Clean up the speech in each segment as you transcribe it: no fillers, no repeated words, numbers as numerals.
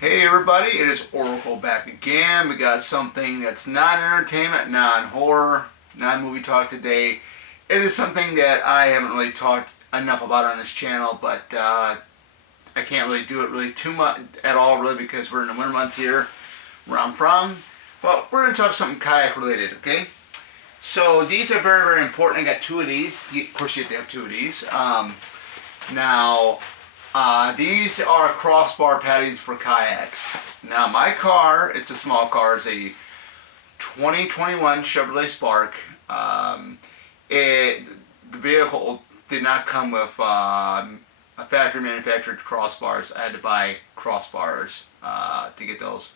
Hey everybody, it is Oracle back again. We got something that's non-entertainment, non-horror, non-movie talk today. It is something that I haven't really talked enough about on this channel, but I can't really do it really too much at all, really, because we're in the winter months here where I'm from. But we're going to talk something kayak related, okay? So these are very, very important. I got two of these. Of course, you have to have two of these. These are crossbar paddings for kayaks. Now my car, it's a small car, it's a 2021 Chevrolet Spark. The vehicle did not come with a factory manufactured crossbars. I had to buy crossbars to get those.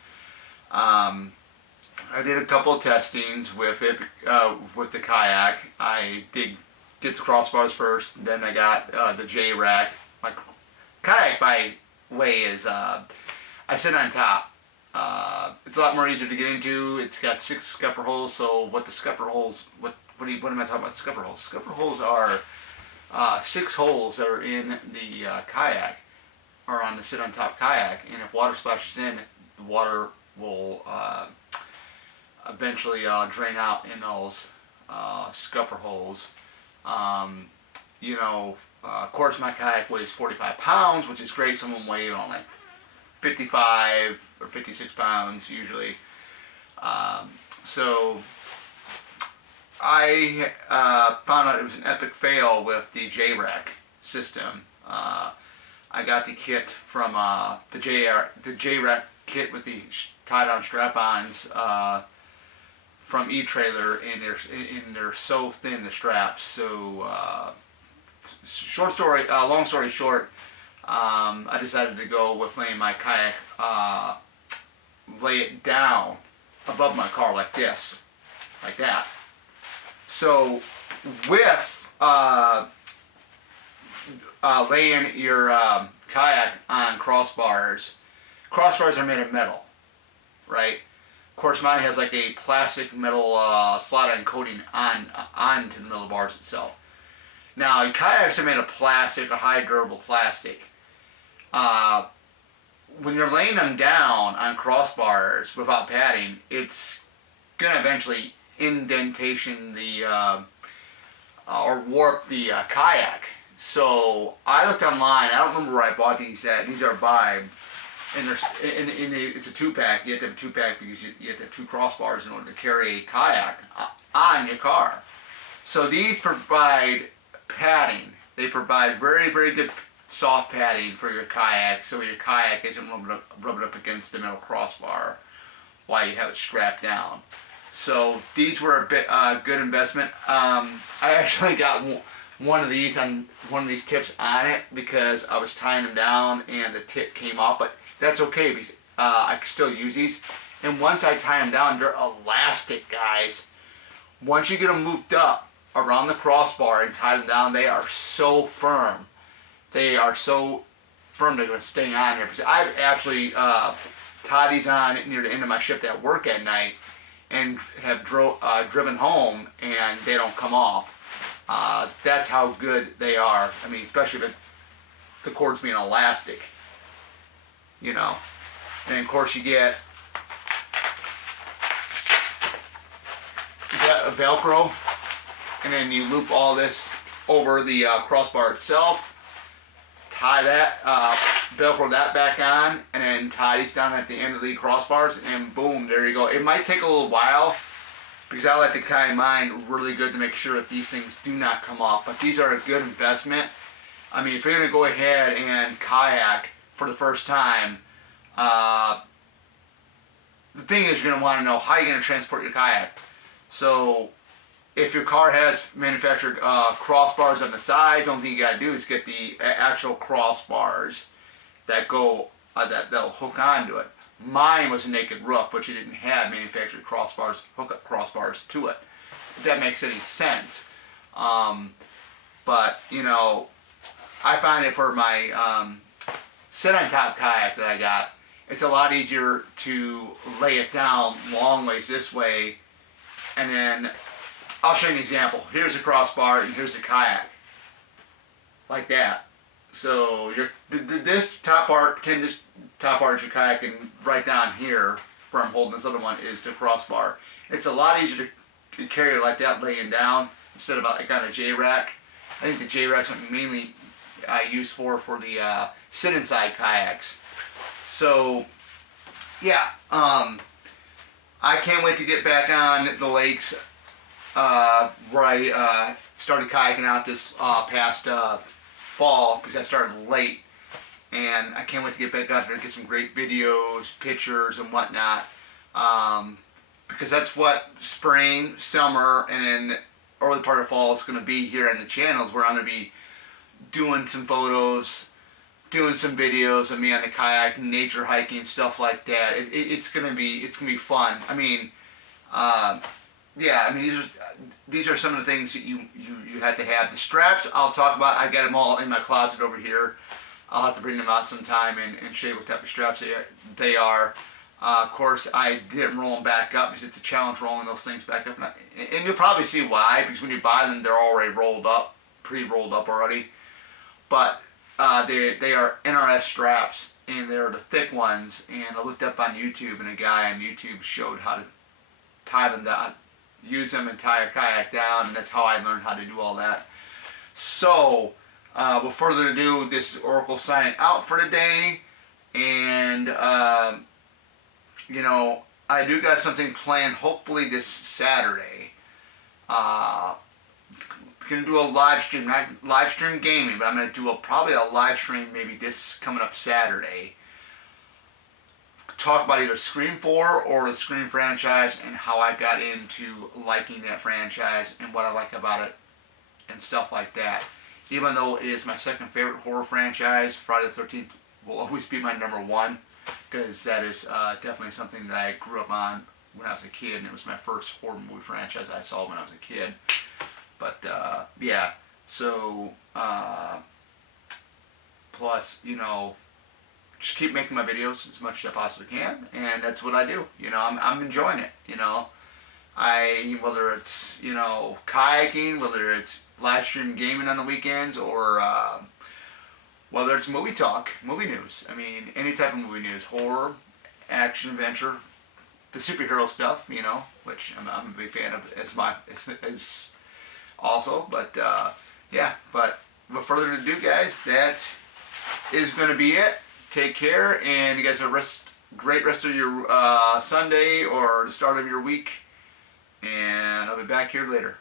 I did a couple of testings with it, with the kayak. I did get the crossbars first, then I got the J-rack. My kayak, by way, is I sit on top. It's a lot more easier to get into. It's got 6 scupper holes. So what the scupper holes? What am I talking about? Scupper holes. Scupper holes are 6 holes that are in the kayak, or on the sit on top kayak. And if water splashes in, the water will eventually drain out in those scupper holes. Of course, my kayak weighs 45 pounds, which is great. Some of them weigh on like 55 or 56 pounds usually. So I found out it was an epic fail with the J-rack system. I got the kit from the J-rack kit with the tie-down strap-ons from E-Trailer, and they're so thin, the straps. So long story short, I decided to go with laying my kayak, lay it down above my car like this, like that. So with laying your kayak on crossbars are made of metal, right? Of course, mine has like a plastic metal slot-on coating onto the middle of the bars itself. Now, kayaks are made of plastic, a high durable plastic. When you're laying them down on crossbars without padding, it's gonna eventually indentation or warp the kayak. So I looked online. I don't remember where I bought these at. These are Vibe, and it's a 2-pack. You have to have a 2-pack because you have to have 2 crossbars in order to carry a kayak on your car. So these provide padding. They provide very, very good soft padding for your kayak, so your kayak isn't rubbing up against the metal crossbar while you have it strapped down. So these were a bit good investment. I actually got one of these tips on it because I was tying them down and the tip came off, but that's okay because I can still use these. And once I tie them down, they're elastic, guys. Once you get them looped up around the crossbar and tie them down, they are so firm. They are so firm they're going to stay on here. I've actually tied these on near the end of my shift at work at night and have driven home and they don't come off. That's how good they are. I mean, especially if the cord's being elastic, you know. And of course you get a Velcro, and then you loop all this over the crossbar itself, tie that, Velcro that back on, and then tie these down at the end of the crossbars, and boom, there you go. It might take a little while because I like to tie mine really good to make sure that these things do not come off, but these are a good investment. I mean, if you're going to go ahead and kayak for the first time, the thing is, you're going to want to know how you're going to transport your kayak. So if your car has manufactured crossbars on the side, the only thing you got to do is get the actual crossbars that go that'll hook onto it. Mine was a naked roof, but you didn't have manufactured crossbars, hookup crossbars to it, if that makes any sense. But you know, I find it for my sit on top kayak that I got, it's a lot easier to lay it down long ways this way, and then I'll show you an example. Here's a crossbar and here's a kayak, like that. So this top part, pretend this top part of your kayak, and right down here where I'm holding this other one is the crossbar. It's a lot easier to carry it like that laying down instead of like on a J-rack. I think the J-racks are mainly used for the sit-inside kayaks. So yeah, I can't wait to get back on the lakes where I started kayaking out this past fall, because I started late, and I can't wait to get back out there and get some great videos, pictures, and whatnot, because that's what spring, summer, and then early part of fall is going to be here on the channels, where I'm going to be doing some photos, doing some videos of me on the kayak, nature hiking, stuff like that. It's gonna be fun. I mean, yeah. I mean, these are some of the things that you have to have. The straps I'll talk about. I got them all in my closet over here. I'll have to bring them out sometime and show you what type of straps they are. Of course, I didn't roll them back up because it's a challenge rolling those things back up. And you'll probably see why, because when you buy them, they're already rolled up, pre-rolled up already. But they are NRS straps, and they're the thick ones. And I looked up on YouTube, and a guy on YouTube showed how to tie them down, use them and tie a kayak down, and that's how I learned how to do all that. So, without further ado, this is Oracle signing out for today, and you know, I do got something planned, hopefully this Saturday. Gonna do a live stream, not live stream gaming, but I'm gonna do probably a live stream maybe this coming up Saturday. Talk about either Scream 4 or the Scream franchise, and how I got into liking that franchise and what I like about it and stuff like that. Even though it is my second favorite horror franchise, Friday the 13th will always be my number one, because that is definitely something that I grew up on when I was a kid, and it was my first horror movie franchise I saw when I was a kid. But yeah, so plus, you know, just keep making my videos as much as I possibly can, and that's what I do. You know, I'm enjoying it. You know, whether it's, you know, kayaking, whether it's live stream gaming on the weekends, or whether it's movie talk, movie news. I mean, any type of movie news, horror, action, adventure, the superhero stuff. You know, which I'm a big fan of as also, but yeah, but without further ado, guys, that is going to be it. Take care, and you guys have a great rest of your Sunday or the start of your week, and I'll be back here later.